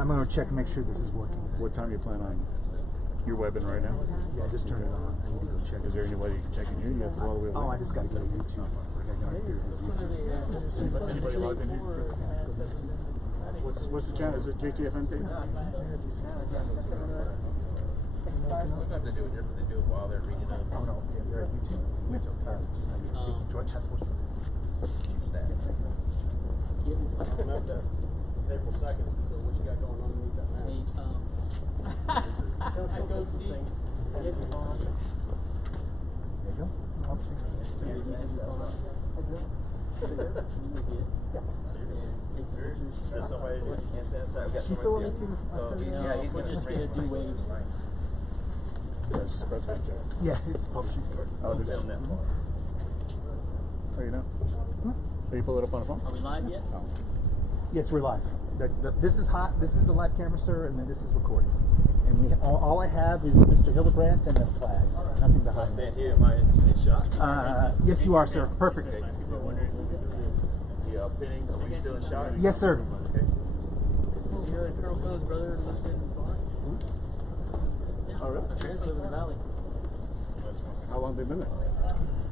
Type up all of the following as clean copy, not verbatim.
I'm going to check and make sure this is working. What time do you plan on? You're webbing right now? Yeah, just turn it on. I need to go check. Is there any way you can check in here? You have to go all the way over. Oh, I just got to go to YouTube. Anybody logged in here? What's the channel? Is it JTFNP? Sometimes they do it different. They do it while they're reading up. Oh, no. Yeah, you're at YouTube. Joint task force. Chief staff. It's April 2nd, so what you got going on underneath that mask? There you go. Is somebody doing hand sanitizer? Got somebody here? Yeah, he's just going to do waves. Yeah, it's publishing. Oh, they're down that far. Oh, you know? So you pull it up on the phone? Are we live yet? Oh. Yes, we're live. This is hot. This is the live camera, sir, and then this is recording. And we all I have is Mr. Hildebrandt and the flags. Nothing behind. I stand here. Am I in shot? Yes, you are, sir. Perfect. Okay. The pinning. Are we still in shot? Yes, sir. Okay. You're Colonel Coe's brother lived in Florence. Oh, really? My parents live in the valley. How long have they been there?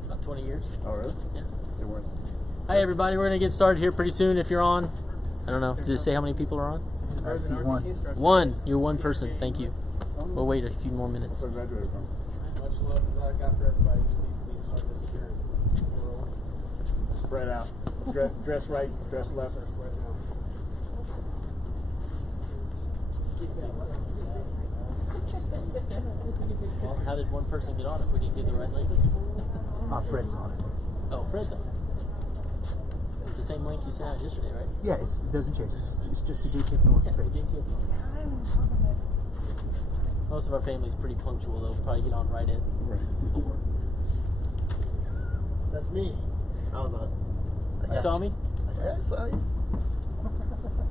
About 20 years. Oh, really? Yeah. They weren't. Hi, everybody. We're going to get started here pretty soon if you're on. I don't know. Does it say how many people are on? I see one. One. You're one person. Thank you. We'll wait a few more minutes. Where graduated from? Much love as I got for everybody, so we start this here. Spread out. Dress right, dress left. Right now. Well, how did one person get on if we didn't get the right link? Fred's on it. Oh, Fred's on it. It's the same link you sent out yesterday, right? Yeah, it doesn't change. It's just a DTF North Yeah, page. it's a DTF. Most of our family's pretty punctual. They'll probably get on right at 4. That's me. I don't know. You saw me? Yeah, I saw you.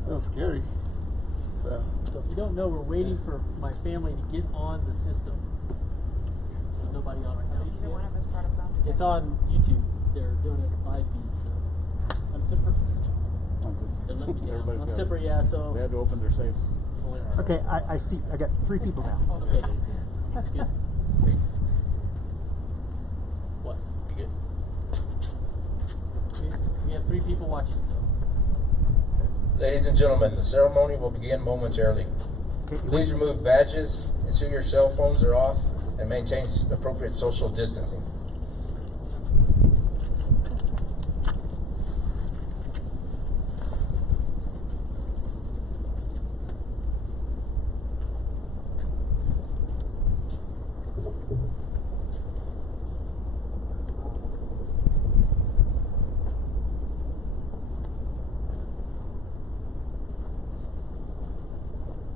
That was scary. So if you don't know, we're waiting for my family to get on the system. There's nobody on right now. It's on YouTube. They're doing a live feed. So I'm super. They're letting me get on. I'm super, yeah. So They had to open their safes. Okay, I see. I got 3 people now. Okay. Good. What? You good? We have 3 people watching. So. Ladies and gentlemen, the ceremony will begin momentarily. Okay. Please remove badges, ensure your cell phones are off, and maintain appropriate social distancing.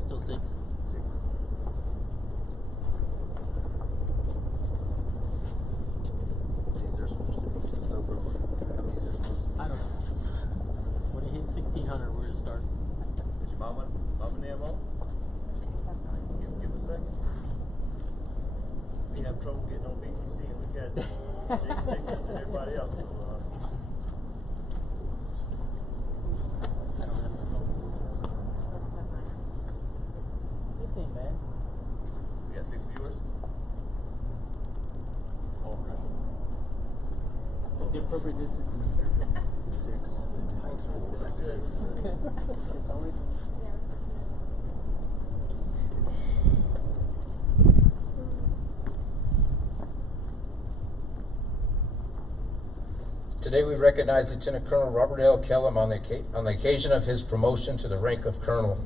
Still 6. 6. Is there supposed to be some number? How many is there supposed to be? I don't know. When it hits 1600, we're gonna start. Is your mama name on? Give a second. We have trouble getting on BTC, and we got J6s and everybody else. So, I don't have my phone. Good thing, man. we got 6 viewers. Oh, The appropriate distance. 6. Today we recognize Lieutenant Colonel Robert L. Kellam on the occasion of his promotion to the rank of Colonel.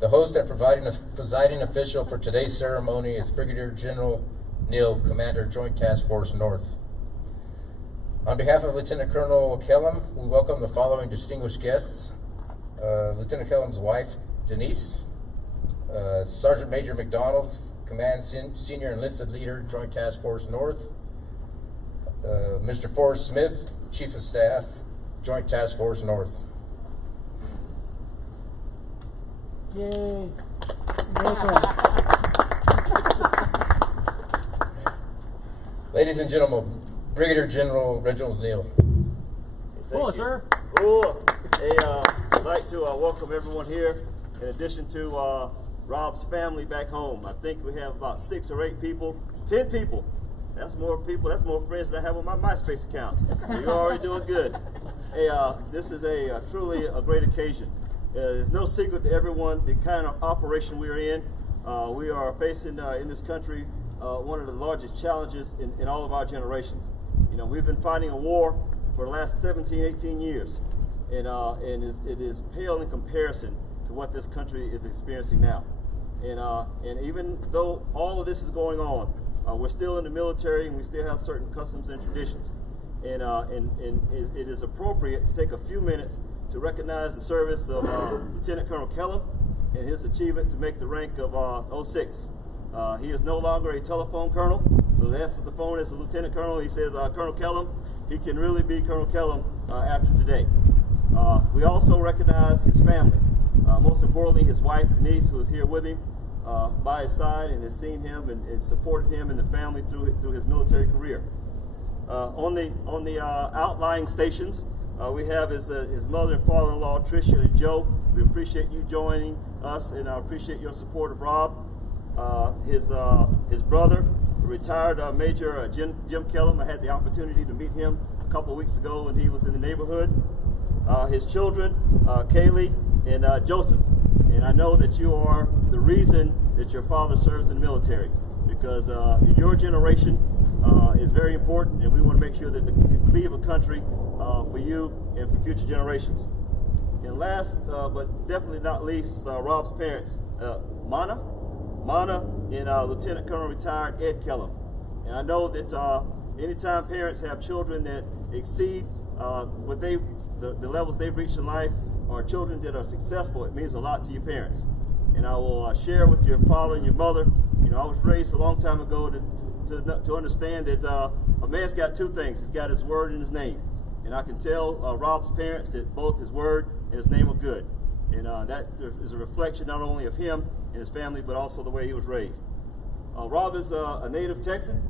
The host and presiding official for today's ceremony is Brigadier General Neal, Commander Joint Task Force North. On behalf of Lieutenant Colonel Kellam, we welcome the following distinguished guests. Lieutenant Kellam's wife, Denise, Sergeant Major McDonald, Command Senior Enlisted Leader, Joint Task Force North, Mr. Forrest Smith, Chief of Staff, Joint Task Force North. Yay. Ladies and gentlemen, Brigadier General Reginald Neal. Hello, sir. Cool. Hey, I'd like to welcome everyone here in addition to Rob's family back home. I think we have about 6 or 8 people, 10 people. That's more people, that's more friends than I have on my MySpace account. So you're already doing good. Hey, this is truly a great occasion. There's no secret to everyone the kind of operation we are in. We are facing in this country one of the largest challenges in all of our generations. You know, we've been fighting a war for the last 17, 18 years, and it is pale in comparison to what this country is experiencing now. And even though all of this is going on, we're still in the military and we still have certain customs and traditions. And it is appropriate to take a few minutes to recognize the service of Lieutenant Colonel Kellam and his achievement to make the rank of 06. He is no longer a telephone colonel, so he answers the phone as a lieutenant colonel. He says, Colonel Kellam, he can really be Colonel Kellam after today. We also recognize his family. Most importantly, his wife, Denise, who is here with him by his side and has seen him and supported him and the family through his military career. On the outlying stations, we have his mother and father-in-law, Tricia and Joe. We appreciate you joining us, and I appreciate your support of Rob. His brother, retired Major Jim Kellam. I had the opportunity to meet him a couple of weeks ago when he was in the neighborhood. His children, Kaylee and Joseph. And I know that you are the reason that your father serves in the military, because your generation is very important, and we want to make sure that we leave a country for you and for future generations. And last, but definitely not least, Rob's parents, Mana and Lieutenant Colonel retired Ed Kellam. And I know that anytime parents have children that exceed the levels they've reached in life, or children that are successful, it means a lot to your parents. And I will share with your father and your mother. You know, I was raised a long time ago to understand that a man's got 2 things. He's got his word and his name. And I can tell Rob's parents that both his word and his name are good. And that is a reflection not only of him and his family, but also the way he was raised. Rob is a native Texan,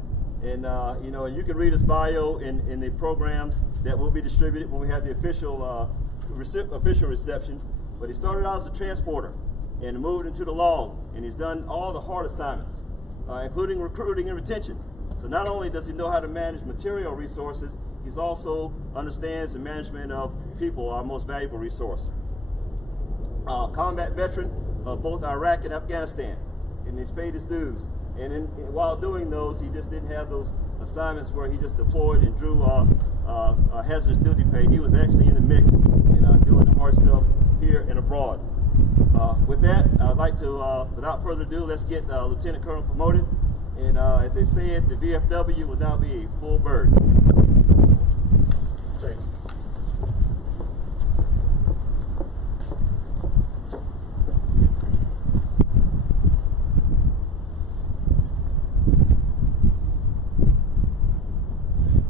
and you know, you can read his bio in the programs that will be distributed when we have the official reception. But he started out as a transporter and moved into the law, and he's done all the hard assignments, including recruiting and retention. So not only does he know how to manage material resources, he also understands the management of people, our most valuable resource. Combat veteran of both Iraq and Afghanistan, and he's paid his dues. And while doing those, he just didn't have those assignments where he just deployed and drew hazardous duty pay. He was actually in the mix and doing the hard stuff here and abroad. With that, I'd like to, without further ado, let's get Lieutenant Colonel promoted. And as they said, the VFW will now be a full bird. Sorry.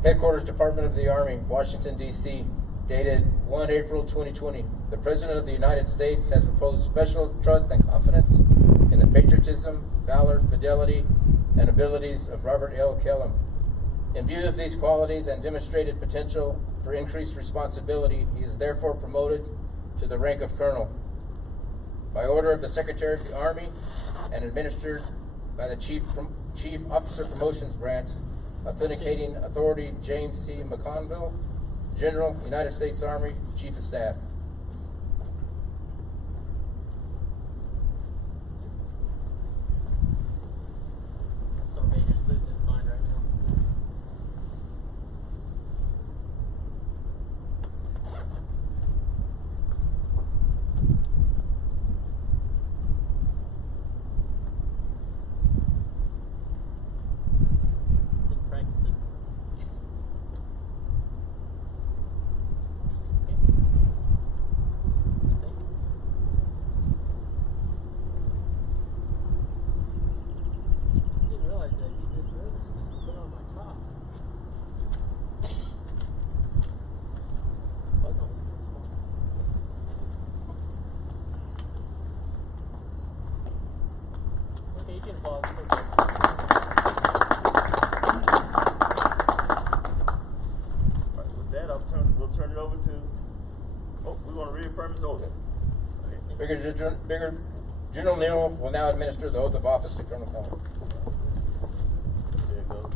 Headquarters, Department of the Army, Washington, D.C., dated 1 April 2020. The President of the United States has reposed special trust and confidence in the patriotism, valor, fidelity, and abilities of Robert L. Kellam. In view of these qualities and demonstrated potential for increased responsibility, he is therefore promoted to the rank of Colonel. By order of the Secretary of the Army and administered by the Chief Officer Promotions Branch, Authenticating Authority James C. McConville, General, United States Army, Chief of Staff. So Major's losing his mind right now. Didn't practice this. Didn't realize I'd be this nervous to put on my top. Button was kind of small. Okay, you can pause. It's okay. All right, with that, we'll turn it over to. Oh, we want to reaffirm his oath. Brigadier General Neal will now administer the oath of office to Colonel Kellam. There it goes.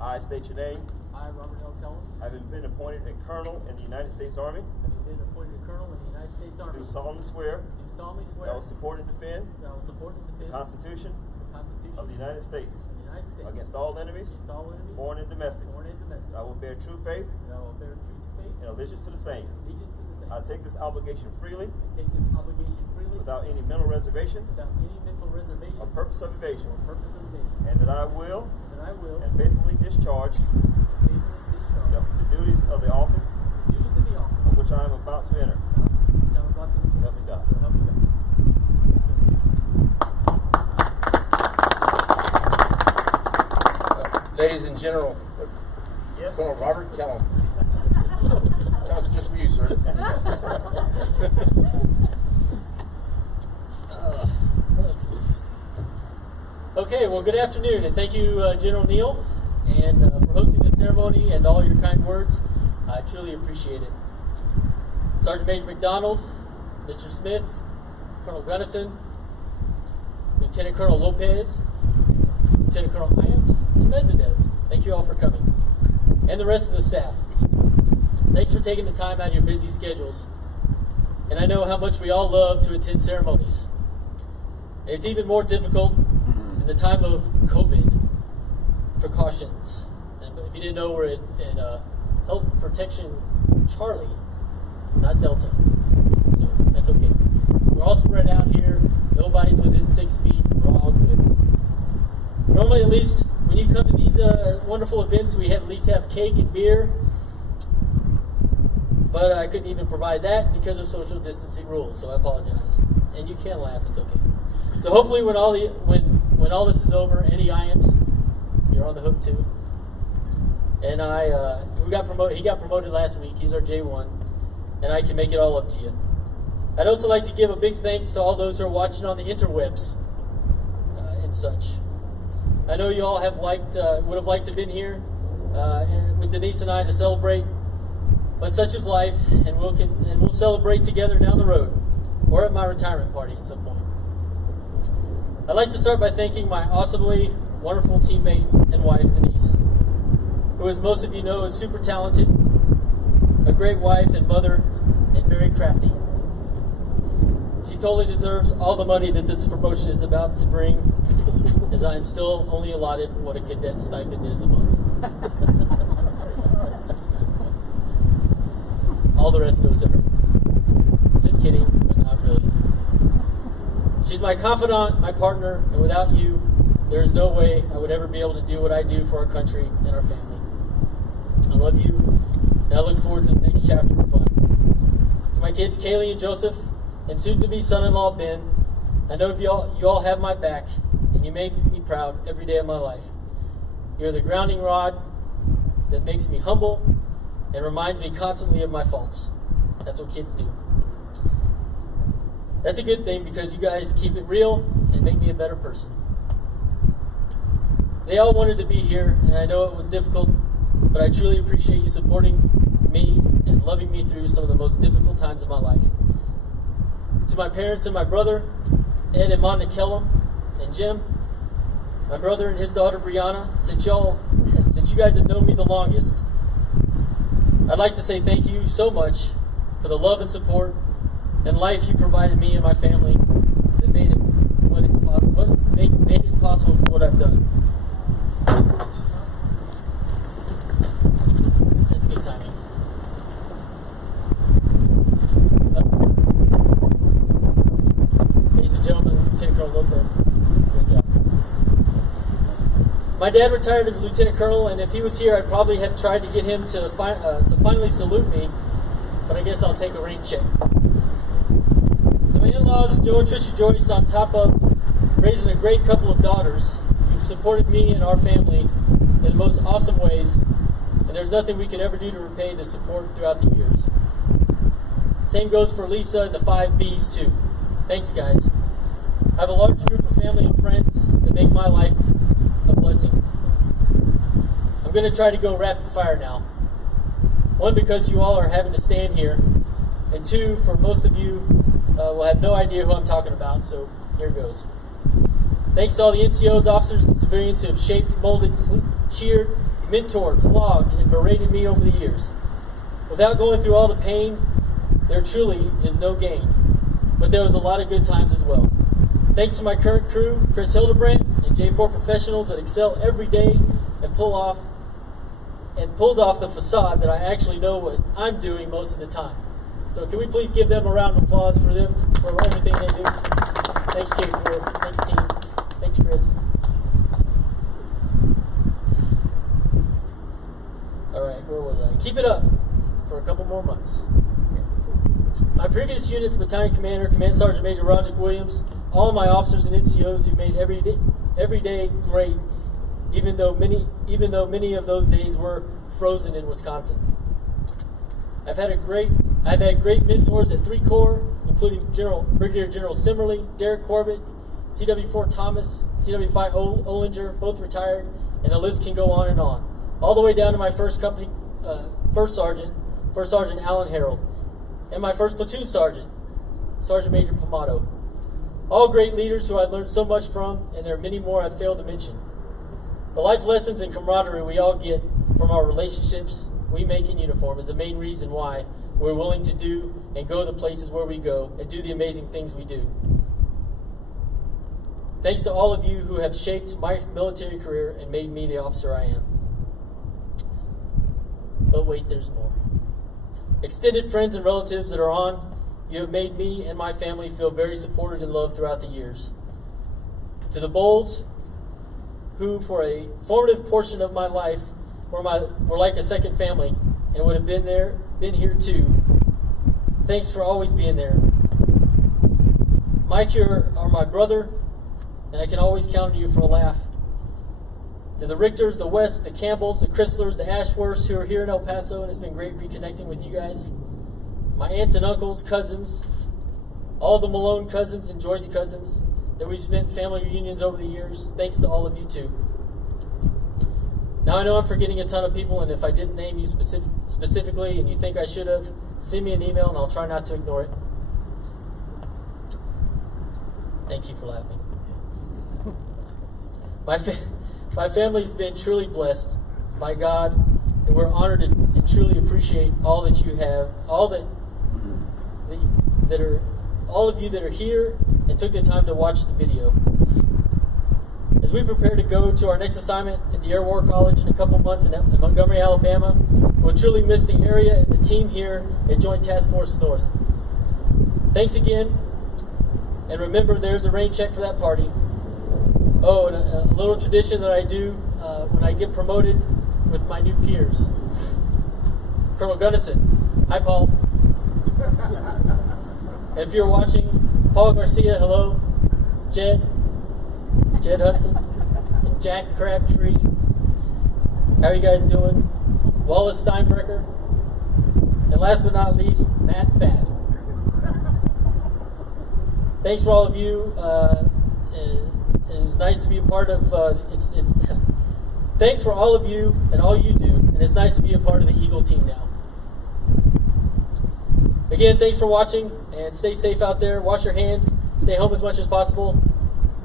I state your name. I, Robert L. Kellam, Having been appointed a colonel in the United States Army, having been appointed a colonel in the United States Army, do solemnly swear do solemnly that swear I will support and defend that I will support and defend the Constitution the Constitution of the United States of the United States against all enemies, against all enemies, foreign and domestic. foreign and domestic. I will bear true faith That I will bear true faith and allegiance to the same. and allegiance to the same. I take this obligation freely, I take this obligation freely without any mental reservations without any mental reservations or purpose of evasion, or purpose of evasion, and that I will and that I will and faithfully discharge faithfully discharge the duties of the office the duties of the office on which I am about to enter. that I'm about to enter. Help me God. So help me God. Ladies and General, Yes. Colonel Robert Kellam. That was just for you, sir. Okay, well, good afternoon, and thank you, General Neal, and for hosting this ceremony and all your kind words. I truly appreciate it. Sergeant Major McDonald, Mr. Smith, Colonel Gunnison, Lieutenant Colonel Lopez, Lieutenant Colonel Iams, and Medvedev, thank you all for coming, and the rest of the staff. Thanks for taking the time out of your busy schedules. And I know how much we all love to attend ceremonies. It's even more difficult in the time of COVID precautions. And if you didn't know, we're in Health Protection Charlie, not Delta. So that's okay. We're all spread out here. Nobody's within 6 feet. We're all good. Normally, at least, when you come to these wonderful events, we at least have cake and beer. But I couldn't even provide that because of social distancing rules, so I apologize. And you can laugh, it's okay. So hopefully when all this is over, Eddie Iams, you're on the hook too. And he got promoted last week, he's our J1, and I can make it all up to you. I'd also like to give a big thanks to all those who are watching on the interwebs and such. I know you all would have liked to have been here with Denise and I to celebrate. But such is life, and we'll celebrate together down the road, or at my retirement party at some point. I'd like to start by thanking my awesomely wonderful teammate and wife, Denise, who, as most of you know, is super talented, a great wife and mother, and very crafty. She totally deserves all the money that this promotion is about to bring, as I am still only allotted what a cadet stipend is a month. All the rest goes to her. Just kidding, but not really. She's my confidant, my partner, and without you, there is no way I would ever be able to do what I do for our country and our family. I love you, and I look forward to the next chapter of fun. To my kids, Kaylee and Joseph, and soon-to-be son-in-law, Ben, I know you all have my back, and you make me proud every day of my life. You're the grounding rod that makes me humble and reminds me constantly of my faults. That's what kids do. That's a good thing because you guys keep it real and make me a better person. They all wanted to be here, and I know it was difficult, but I truly appreciate you supporting me and loving me through some of the most difficult times of my life. To my parents and my brother, Ed and Monta Kellam, and Jim, my brother and his daughter Brianna, since you guys have known me the longest, I'd like to say thank you so much for the love and support and life you provided me and my family that made it possible for what I've done. That's good timing. Ladies and gentlemen, Lieutenant Colonel Lopez, great job. My dad retired as a lieutenant colonel, and if he was here, I'd probably have tried to get him to finally salute me, but I guess I'll take a rain check. To my in-laws, Joe and Trisha Joyce, on top of raising a great couple of daughters, you've supported me and our family in the most awesome ways, and there's nothing we could ever do to repay the support throughout the years. Same goes for Lisa and the 5 Bs, too. Thanks, guys. I have a large group of family and friends that make my life a blessing. I'm going to try to go rapid fire now. One, because you all are having to stand here And 2, for most of you, will have no idea who I'm talking about, so here goes. Thanks to all the NCOs, officers, and civilians who have shaped, molded, cheered, mentored, flogged, and berated me over the years. Without going through all the pain, there truly is no gain. But there was a lot of good times as well. Thanks to my current crew, Chris Hildebrandt, and J4 professionals that excel every day and pulls off the facade that I actually know what I'm doing most of the time. So can we please give them a round of applause for everything they do? Thanks, J4. Thanks, team. Thanks, Chris. All right, where was I? Keep it up for a couple more months. My previous unit's battalion commander, Command Sergeant Major Roger Williams, all my officers and NCOs who made every day great, even though many of those days were frozen in Wisconsin. I've had great mentors at 3 Corps, including Brigadier General Simmerly, Derek Corbett, CW4 Thomas, CW5 Olinger, both retired, and the list can go on and on. All the way down to my first company, First Sergeant Alan Harold, and my first platoon sergeant, Sergeant Major Pomato. All great leaders who I learned so much from, and there are many more I've failed to mention. The life lessons and camaraderie we all get from our relationships we make in uniform is the main reason why we're willing to do and go the places where we go and do the amazing things we do. Thanks to all of you who have shaped my military career and made me the officer I am. But wait, there's more. Extended friends and relatives that are on, you have made me and my family feel very supported and loved throughout the years. To the Bolds, who for a formative portion of my life were like a second family and would have been here too. Thanks for always being there. Mike, you are my brother, and I can always count on you for a laugh. To the Richters, the Wests, the Campbells, the Chryslers, the Ashworths who are here in El Paso, and it's been great reconnecting with you guys. My aunts and uncles, cousins, all the Malone cousins and Joyce cousins that we've spent family reunions over the years. Thanks to all of you too. Now I know I'm forgetting a ton of people, and if I didn't name you specifically and you think I should have, send me an email and I'll try not to ignore it. Thank you for laughing. My family's been truly blessed by God, and we're honored and truly appreciate all that you have, all of you that are here and took the time to watch the video. As we prepare to go to our next assignment at the Air War College in a couple months in Montgomery, Alabama, we'll truly miss the area and the team here at Joint Task Force North. Thanks again, and remember there's a rain check for that party. Oh, and a little tradition that I do when I get promoted with my new peers. Colonel Gunnison. Hi, Paul. And if you're watching, Paul Garcia, hello. Jed Hudson, and Jack Crabtree. How are you guys doing? Wallace Steinbrecker. And last but not least, Matt Fath. Thanks for all of you. It was nice to be a part of. Thanks for all of you and all you do, and it's nice to be a part of the Eagle team now. Again, thanks for watching, and stay safe out there. Wash your hands. Stay home as much as possible.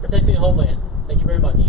Protecting the homeland. Thank you very much.